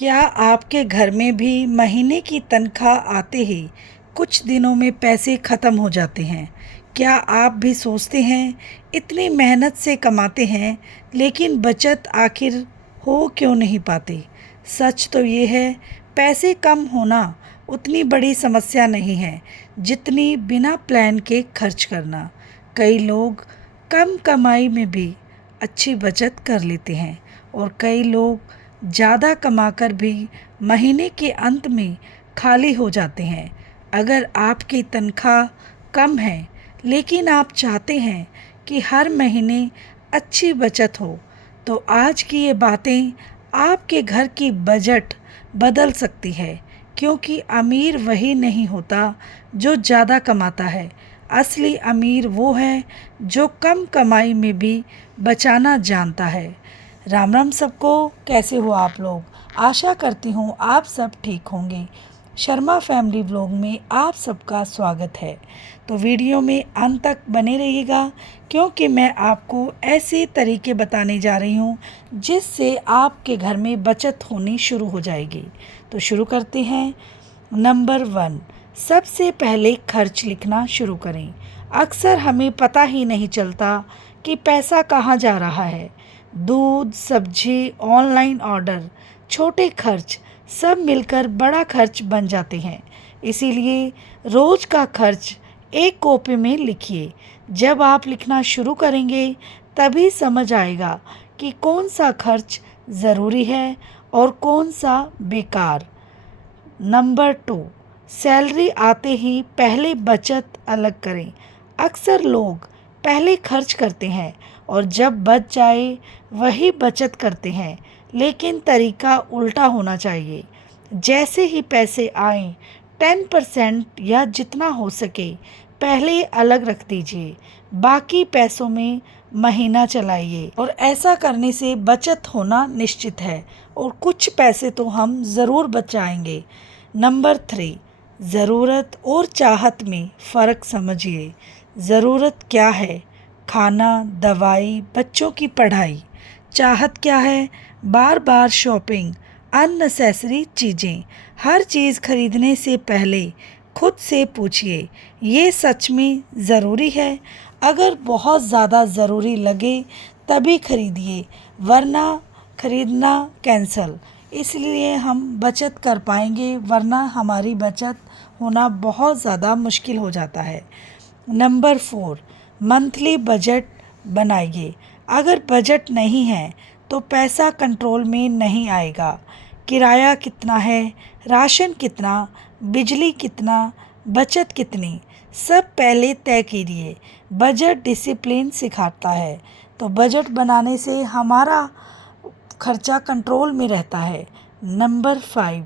क्या आपके घर में भी महीने की तनख्वाह आते ही कुछ दिनों में पैसे ख़त्म हो जाते हैं? क्या आप भी सोचते हैं इतनी मेहनत से कमाते हैं लेकिन बचत आखिर हो क्यों नहीं पाती? सच तो ये है, पैसे कम होना उतनी बड़ी समस्या नहीं है जितनी बिना प्लान के खर्च करना। कई लोग कम कमाई में भी अच्छी बचत कर लेते हैं और कई लोग ज़्यादा कमाकर भी महीने के अंत में खाली हो जाते हैं। अगर आपकी तनख्वाह कम है लेकिन आप चाहते हैं कि हर महीने अच्छी बचत हो, तो आज की ये बातें आपके घर की बजट बदल सकती है। क्योंकि अमीर वही नहीं होता जो ज़्यादा कमाता है। असली अमीर वो है जो कम कमाई में भी बचाना जानता है। राम राम सबको, कैसे हो आप लोग? आशा करती हूँ आप सब ठीक होंगे। शर्मा फैमिली व्लॉग में आप सबका स्वागत है। तो वीडियो में अंत तक बने रहिएगा क्योंकि मैं आपको ऐसे तरीके बताने जा रही हूँ जिससे आपके घर में बचत होनी शुरू हो जाएगी। तो शुरू करते हैं। नंबर 1, सबसे पहले खर्च लिखना शुरू करें। अक्सर हमें पता ही नहीं चलता कि पैसा कहाँ जा रहा है। दूध, सब्जी, ऑनलाइन ऑर्डर, छोटे खर्च सब मिलकर बड़ा खर्च बन जाते हैं। इसीलिए रोज़ का खर्च एक कॉपी में लिखिए। जब आप लिखना शुरू करेंगे तभी समझ आएगा कि कौन सा खर्च ज़रूरी है और कौन सा बेकार। नंबर 2, सैलरी आते ही पहले बचत अलग करें। अक्सर लोग पहले खर्च करते हैं और जब बच जाए वही बचत करते हैं, लेकिन तरीका उल्टा होना चाहिए। जैसे ही पैसे आए 10% या जितना हो सके पहले अलग रख दीजिए, बाकी पैसों में महीना चलाइए। और ऐसा करने से बचत होना निश्चित है और कुछ पैसे तो हम ज़रूर बचाएंगे। नंबर 3, ज़रूरत और चाहत में फ़र्क समझिए। ज़रूरत क्या है? खाना, दवाई, बच्चों की पढ़ाई। चाहत क्या है? बार बार शॉपिंग, अननेसेसरी चीज़ें। हर चीज़ खरीदने से पहले खुद से पूछिए, ये सच में ज़रूरी है? अगर बहुत ज़्यादा ज़रूरी लगे तभी खरीदिए, वरना खरीदना कैंसल। इसलिए हम बचत कर पाएंगे, वरना हमारी बचत होना बहुत ज़्यादा मुश्किल हो जाता है। नंबर 4, मंथली बजट बनाइए। अगर बजट नहीं है तो पैसा कंट्रोल में नहीं आएगा। किराया कितना है, राशन कितना, बिजली कितना, बचत कितनी, सब पहले तय कीजिए। बजट डिसिप्लिन सिखाता है। तो बजट बनाने से हमारा खर्चा कंट्रोल में रहता है। नंबर 5,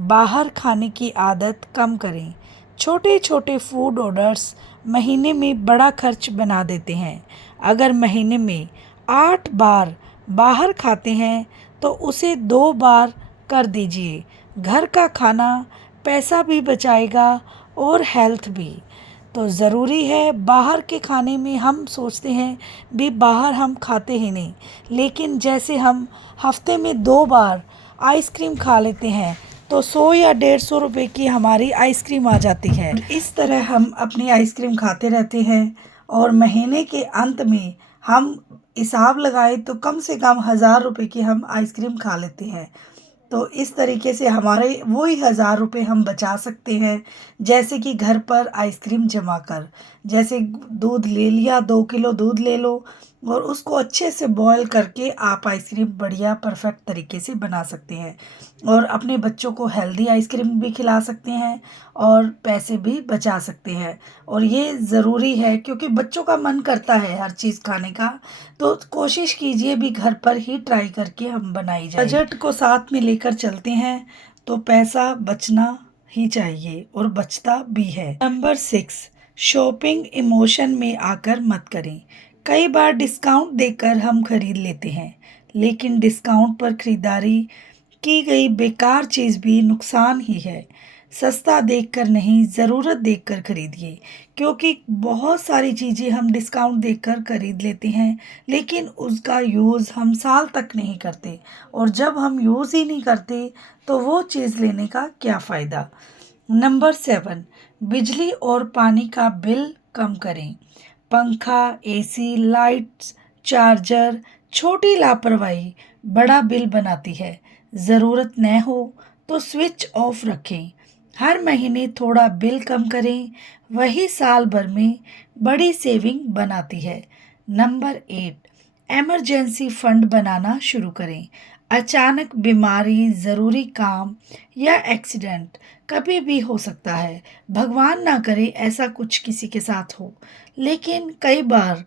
बाहर खाने की आदत कम करें। छोटे छोटे फूड ऑर्डर्स महीने में बड़ा खर्च बना देते हैं। अगर महीने में 8 बार बाहर खाते हैं तो उसे 2 बार कर दीजिए। घर का खाना पैसा भी बचाएगा और हेल्थ भी। तो ज़रूरी है, बाहर के खाने में हम सोचते हैं भी बाहर हम खाते ही नहीं, लेकिन जैसे हम हफ्ते में 2 बार आइसक्रीम खा लेते हैं तो 100 या 150 रुपए की हमारी आइसक्रीम आ जाती है। इस तरह हम अपनी आइसक्रीम खाते रहते हैं और महीने के अंत में हम हिसाब लगाए तो कम से कम 1000 रुपए की हम आइसक्रीम खा लेते हैं। तो इस तरीके से हमारे वही 1000 रुपये हम बचा सकते हैं। जैसे कि घर पर आइसक्रीम जमा कर, जैसे दूध ले लिया, 2 किलो दूध ले लो और उसको अच्छे से बॉयल करके आप आइसक्रीम बढ़िया परफेक्ट तरीके से बना सकते हैं और अपने बच्चों को हेल्दी आइसक्रीम भी खिला सकते हैं और पैसे भी बचा सकते हैं। और ये ज़रूरी है क्योंकि बच्चों का मन करता है हर चीज़ खाने का, तो कोशिश कीजिए भी घर पर ही ट्राई करके हम बनाई जाए। बजट को साथ में लेकर चलते हैं तो पैसा बचना ही चाहिए और बचता भी है। नंबर 6, शॉपिंग इमोशन में आकर मत करें। कई बार डिस्काउंट देकर हम खरीद लेते हैं, लेकिन डिस्काउंट पर खरीदारी की गई बेकार चीज़ भी नुकसान ही है। सस्ता देखकर नहीं, ज़रूरत देखकर खरीदिए, क्योंकि बहुत सारी चीज़ें हम डिस्काउंट देखकर खरीद लेते हैं, लेकिन उसका यूज़ हम साल तक नहीं करते, और जब हम यूज़ ही नहीं करते तो वो चीज़ लेने का क्या फ़ायदा। नंबर 7, बिजली और पानी का बिल कम करें। पंखा, एसी, लाइट्स, चार्जर, छोटी लापरवाही बड़ा बिल बनाती है। ज़रूरत न हो तो स्विच ऑफ रखें। हर महीने थोड़ा बिल कम करें, वही साल भर में बड़ी सेविंग बनाती है। नंबर 8, इमरजेंसी फंड बनाना शुरू करें। अचानक बीमारी, ज़रूरी काम या एक्सीडेंट कभी भी हो सकता है। भगवान ना करे ऐसा कुछ किसी के साथ हो, लेकिन कई बार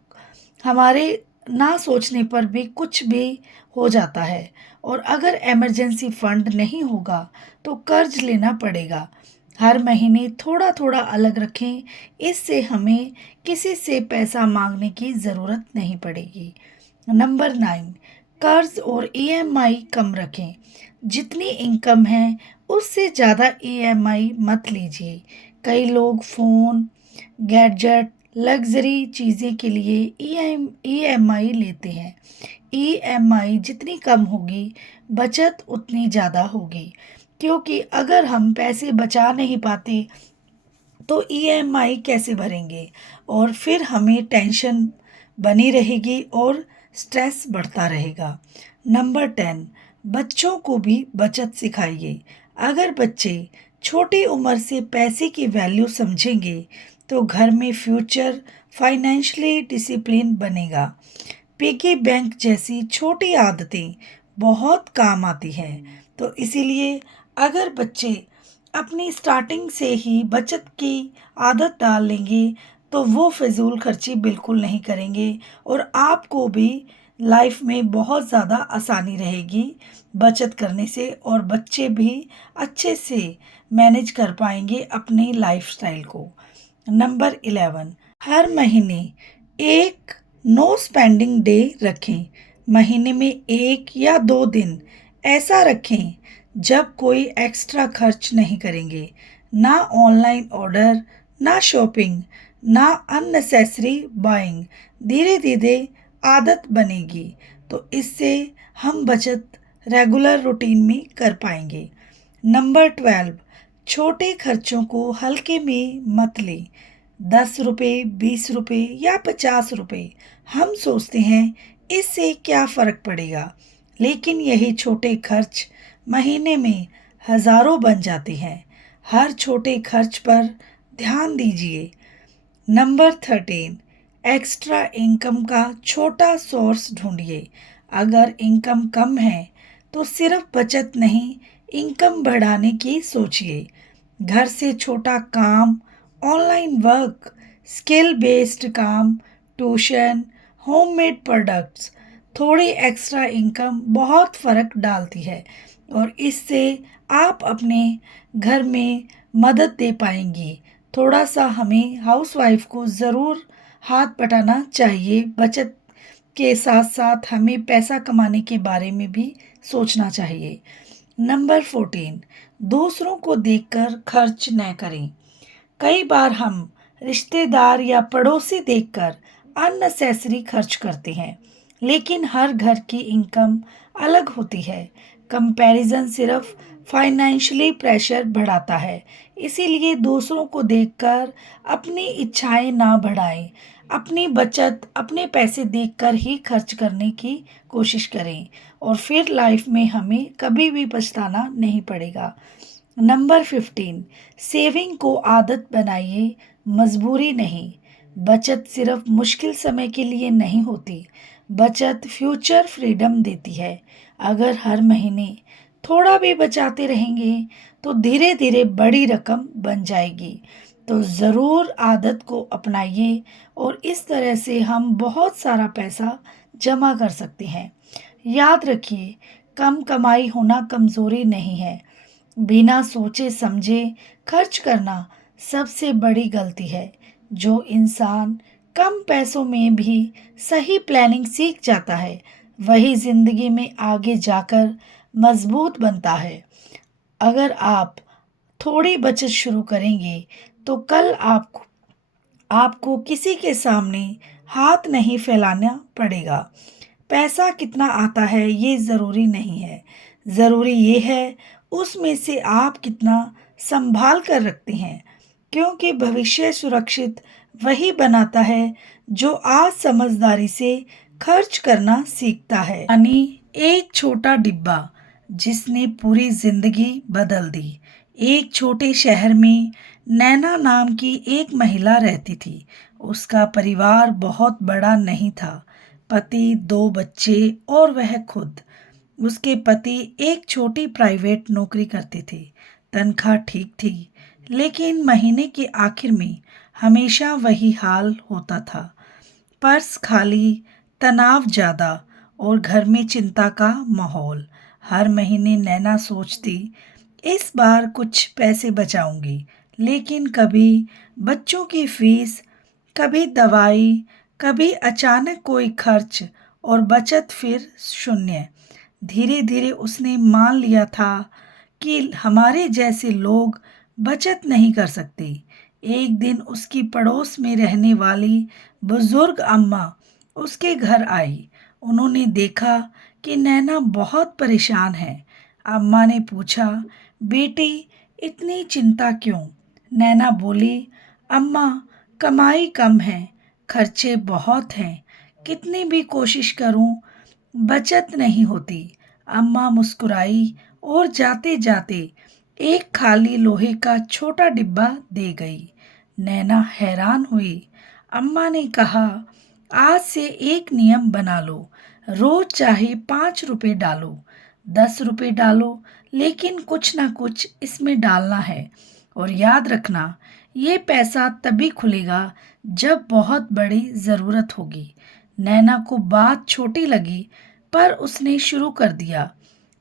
हमारे ना सोचने पर भी कुछ भी हो जाता है, और अगर इमरजेंसी फंड नहीं होगा तो कर्ज लेना पड़ेगा। हर महीने थोड़ा थोड़ा अलग रखें, इससे हमें किसी से पैसा मांगने की ज़रूरत नहीं पड़ेगी। नंबर 9, कर्ज और ईएमआई कम रखें। जितनी इनकम है उससे ज़्यादा ईएमआई मत लीजिए। कई लोग फ़ोन, गैजेट, लग्ज़री चीज़ें के लिए ईएमआई लेते हैं। ईएमआई जितनी कम होगी, बचत उतनी ज़्यादा होगी, क्योंकि अगर हम पैसे बचा नहीं पाते तो ईएमआई कैसे भरेंगे, और फिर हमें टेंशन बनी रहेगी और स्ट्रेस बढ़ता रहेगा। नंबर 10, बच्चों को भी बचत सिखाइए। अगर बच्चे छोटी उम्र से पैसे की वैल्यू समझेंगे तो घर में फ्यूचर फाइनेंशियली डिसिप्लिन बनेगा। पिगी बैंक जैसी छोटी आदतें बहुत काम आती हैं, तो इसीलिए अगर बच्चे अपनी स्टार्टिंग से ही बचत की आदत डाल लेंगे तो वो फिजूल खर्ची बिल्कुल नहीं करेंगे, और आपको भी लाइफ में बहुत ज़्यादा आसानी रहेगी बचत करने से, और बच्चे भी अच्छे से मैनेज कर पाएंगे अपनी लाइफस्टाइल को। नंबर 11, हर महीने एक नो स्पेंडिंग डे रखें। महीने में 1 या 2 दिन ऐसा रखें जब कोई एक्स्ट्रा खर्च नहीं करेंगे। ना ऑनलाइन ऑर्डर, ना शॉपिंग, ना अननेसेसरी बाइंग। धीरे धीरे आदत बनेगी तो इससे हम बचत रेगुलर रूटीन में कर पाएंगे। नंबर 12, छोटे खर्चों को हल्के में मत लें। 10 रुपये, 20 रुपये या 50 रुपये, हम सोचते हैं इससे क्या फ़र्क पड़ेगा, लेकिन यही छोटे खर्च महीने में हज़ारों बन जाते हैं। हर छोटे खर्च पर ध्यान दीजिए। नंबर 13, एक्स्ट्रा इनकम का छोटा सोर्स ढूंढिए। अगर इनकम कम है तो सिर्फ बचत नहीं, इनकम बढ़ाने की सोचिए। घर से छोटा काम, ऑनलाइन वर्क, स्किल बेस्ड काम, ट्यूशन, होममेड प्रोडक्ट्स, थोड़ी एक्स्ट्रा इनकम बहुत फ़र्क डालती है, और इससे आप अपने घर में मदद दे पाएंगी। थोड़ा सा हमें हाउसवाइफ को ज़रूर हाथ बटाना चाहिए। बचत के साथ साथ हमें पैसा कमाने के बारे में भी सोचना चाहिए। नंबर 14, दूसरों को देखकर खर्च न करें। कई बार हम रिश्तेदार या पड़ोसी देखकर अननेसेसरी खर्च करते हैं, लेकिन हर घर की इनकम अलग होती है। कंपैरिजन सिर्फ फाइनेंशियली प्रेशर बढ़ाता है, इसीलिए दूसरों को देखकर अपनी इच्छाएं ना बढ़ाएं। अपनी बचत अपने पैसे देखकर ही खर्च करने की कोशिश करें, और फिर लाइफ में हमें कभी भी पछताना नहीं पड़ेगा। नंबर 15, सेविंग को आदत बनाइए, मजबूरी नहीं। बचत सिर्फ मुश्किल समय के लिए नहीं होती, बचत फ्यूचर फ्रीडम देती है। अगर हर महीने थोड़ा भी बचाते रहेंगे तो धीरे धीरे बड़ी रकम बन जाएगी। तो ज़रूर आदत को अपनाइए, और इस तरह से हम बहुत सारा पैसा जमा कर सकते हैं। याद रखिए, कम कमाई होना कमज़ोरी नहीं है, बिना सोचे समझे खर्च करना सबसे बड़ी गलती है। जो इंसान कम पैसों में भी सही प्लानिंग सीख जाता है, वही जिंदगी में आगे जाकर मजबूत बनता है। अगर आप थोड़ी बचत शुरू करेंगे तो कल आपको किसी के सामने हाथ नहीं फैलाना पड़ेगा। पैसा कितना आता है ये ज़रूरी नहीं है। ज़रूरी ये है उसमें से आप कितना संभाल कर रखते हैं, क्योंकि भविष्य सुरक्षित वही बनाता है जो आज समझदारी से खर्च करना सीखता है। यानी एक छोटा डिब्बा जिसने पूरी जिंदगी बदल दी। एक छोटे शहर में नैना नाम की एक महिला रहती थी। उसका परिवार बहुत बड़ा नहीं था। पति, दो बच्चे और वह खुद। उसके पति एक छोटी प्राइवेट नौकरी करते थे। तनख्वाह ठीक थी, लेकिन महीने के आखिर में हमेशा वही हाल होता था। पर्स खाली, तनाव ज़्यादा और घर में चिंता का माहौल। हर महीने नैना सोचती, इस बार कुछ पैसे बचाऊंगी, लेकिन कभी बच्चों की फीस, कभी दवाई, कभी अचानक कोई खर्च और बचत फिर शून्य। धीरे धीरे उसने मान लिया था कि हमारे जैसे लोग बचत नहीं कर सकते। एक दिन उसकी पड़ोस में रहने वाली बुजुर्ग अम्मा उसके घर आई। उन्होंने देखा कि नैना बहुत परेशान है। अम्मा ने पूछा, बेटी इतनी चिंता क्यों? नैना बोली, अम्मा कमाई कम है, खर्चे बहुत हैं, कितनी भी कोशिश करूं बचत नहीं होती। अम्मा मुस्कुराई और जाते जाते एक खाली लोहे का छोटा डिब्बा दे गई। नैना हैरान हुई। अम्मा ने कहा, आज से एक नियम बना लो, रोज चाहे 5 रुपए डालो, 10 रुपए डालो, लेकिन कुछ ना कुछ इसमें डालना है। और याद रखना, ये पैसा तभी खुलेगा जब बहुत बड़ी ज़रूरत होगी। नैना को बात छोटी लगी, पर उसने शुरू कर दिया।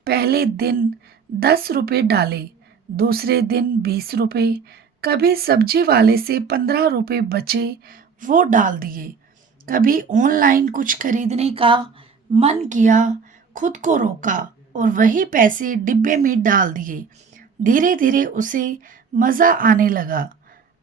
पहले दिन 10 रुपए डाले, दूसरे दिन 20 रुपए, कभी सब्जी वाले से 15 रुपए बचे वो डाल दिए। कभी ऑनलाइन कुछ खरीदने का मन किया, खुद को रोका और वही पैसे डिब्बे में डाल दिए। धीरे धीरे उसे मज़ा आने लगा।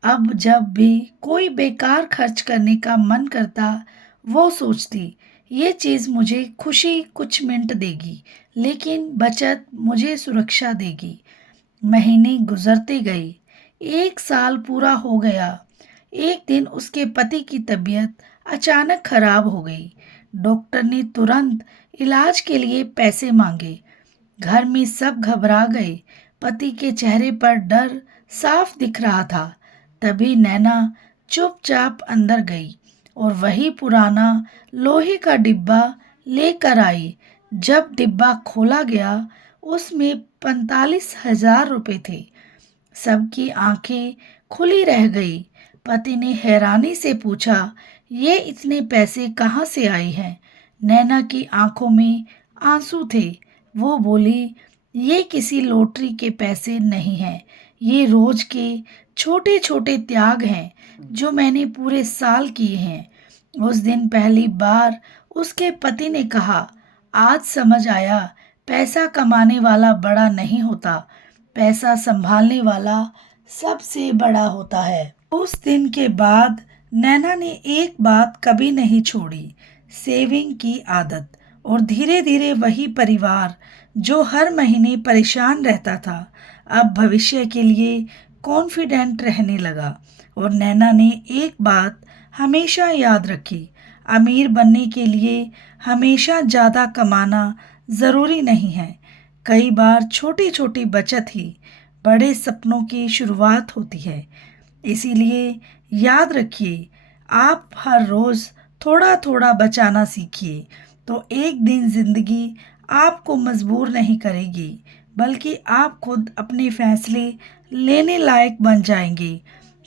अब जब भी कोई बेकार खर्च करने का मन करता, वो सोचती, ये चीज़ मुझे खुशी कुछ मिनट देगी, लेकिन बचत मुझे सुरक्षा देगी। महीने गुजरते गए, एक साल पूरा हो गया। एक दिन उसके पति की तबीयत अचानक खराब हो गई। डॉक्टर ने तुरंत इलाज के लिए पैसे मांगे। घर में सब घबरा गए। पति के चेहरे पर डर साफ दिख रहा था। तभी नैना चुपचाप अंदर गई और वही पुराना लोहे का डिब्बा लेकर आई। जब डिब्बा खोला गया, उसमें 45,000 रुपए थे। सबकी आंखें खुली रह गई। पति ने हैरानी से पूछा, ये इतने पैसे कहाँ से आए हैं? नैना की आंखों में आंसू थे। वो बोली, ये किसी लॉटरी के पैसे नहीं हैं, ये रोज के छोटे छोटे त्याग हैं जो मैंने पूरे साल किए हैं। उस दिन पहली बार उसके पति ने कहा, आज समझ आया, पैसा कमाने वाला बड़ा नहीं होता, पैसा संभालने वाला सबसे बड़ा होता है। उस दिन के बाद नैना ने एक बात कभी नहीं छोड़ी, सेविंग की आदत। और धीरे धीरे वही परिवार जो हर महीने परेशान रहता था, अब भविष्य के लिए कॉन्फिडेंट रहने लगा। और नैना ने एक बात हमेशा याद रखी, अमीर बनने के लिए हमेशा ज़्यादा कमाना ज़रूरी नहीं है। कई बार छोटी छोटी बचत ही बड़े सपनों की शुरुआत होती है। इसीलिए याद रखिए, आप हर रोज़ थोड़ा थोड़ा बचाना सीखिए, तो एक दिन ज़िंदगी आपको मजबूर नहीं करेगी, बल्कि आप खुद अपने फैसले लेने लायक बन जाएंगे।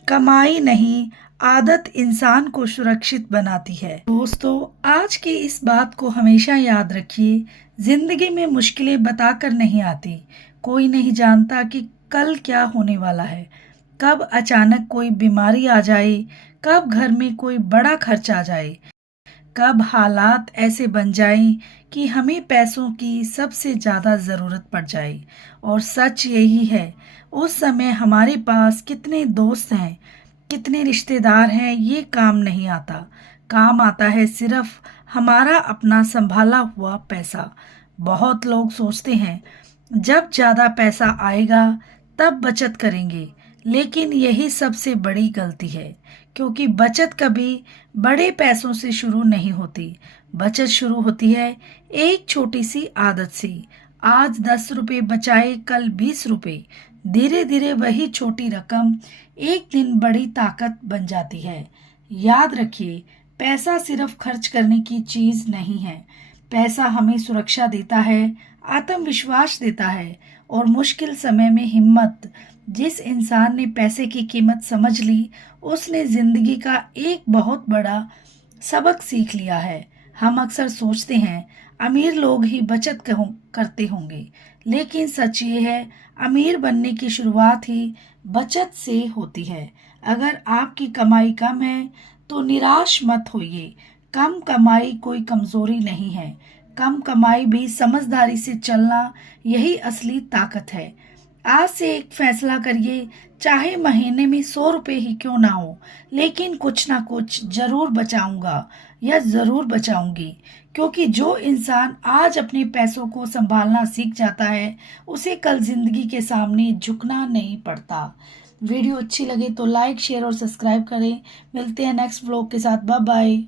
कमाई नहीं, आदत इंसान को सुरक्षित बनाती है। दोस्तों, आज की इस बात को हमेशा याद रखिए, जिंदगी में मुश्किलें बताकर नहीं आती। कोई नहीं जानता कि कल क्या होने वाला है, कब अचानक कोई बीमारी आ जाए, कब घर में कोई बड़ा खर्च आ जाए। कब हालात ऐसे बन जाएं कि हमें पैसों की सबसे ज़्यादा ज़रूरत पड़ जाए। और सच यही है, उस समय हमारे पास कितने दोस्त हैं, कितने रिश्तेदार हैं, ये काम नहीं आता। काम आता है सिर्फ हमारा अपना संभाला हुआ पैसा। बहुत लोग सोचते हैं जब ज़्यादा पैसा आएगा तब बचत करेंगे, लेकिन यही सबसे बड़ी गलती है, क्योंकि बचत कभी बड़े पैसों से शुरू नहीं होती। बचत शुरू होती है एक छोटी सी आदत से। आज 10 रुपए बचाए, कल 20 रुपए। धीरे धीरे वही छोटी रकम एक दिन बड़ी ताकत बन जाती है। याद रखिए, पैसा सिर्फ खर्च करने की चीज नहीं है। पैसा हमें सुरक्षा देता है, आत्मविश्वास देता है और मुश्किल समय में हिम्मत। जिस इंसान ने पैसे की कीमत समझ ली, उसने जिंदगी का एक बहुत बड़ा सबक सीख लिया है। हम अक्सर सोचते हैं अमीर लोग ही बचत करते होंगे, लेकिन सच ये है, अमीर बनने की शुरुआत ही बचत से होती है। अगर आपकी कमाई कम है तो निराश मत होइए। कम कमाई कोई कमजोरी नहीं है। कम कमाई भी समझदारी से चलना, यही असली ताकत है। आज से एक फैसला करिए, चाहे महीने में 100 रुपए ही क्यों ना हो, लेकिन कुछ ना कुछ जरूर बचाऊंगा या जरूर बचाऊंगी। क्योंकि जो इंसान आज अपने पैसों को संभालना सीख जाता है, उसे कल जिंदगी के सामने झुकना नहीं पड़ता। वीडियो अच्छी लगे तो लाइक, शेयर और सब्सक्राइब करें। मिलते हैं नेक्स्ट व्लॉग के साथ। Bye bye.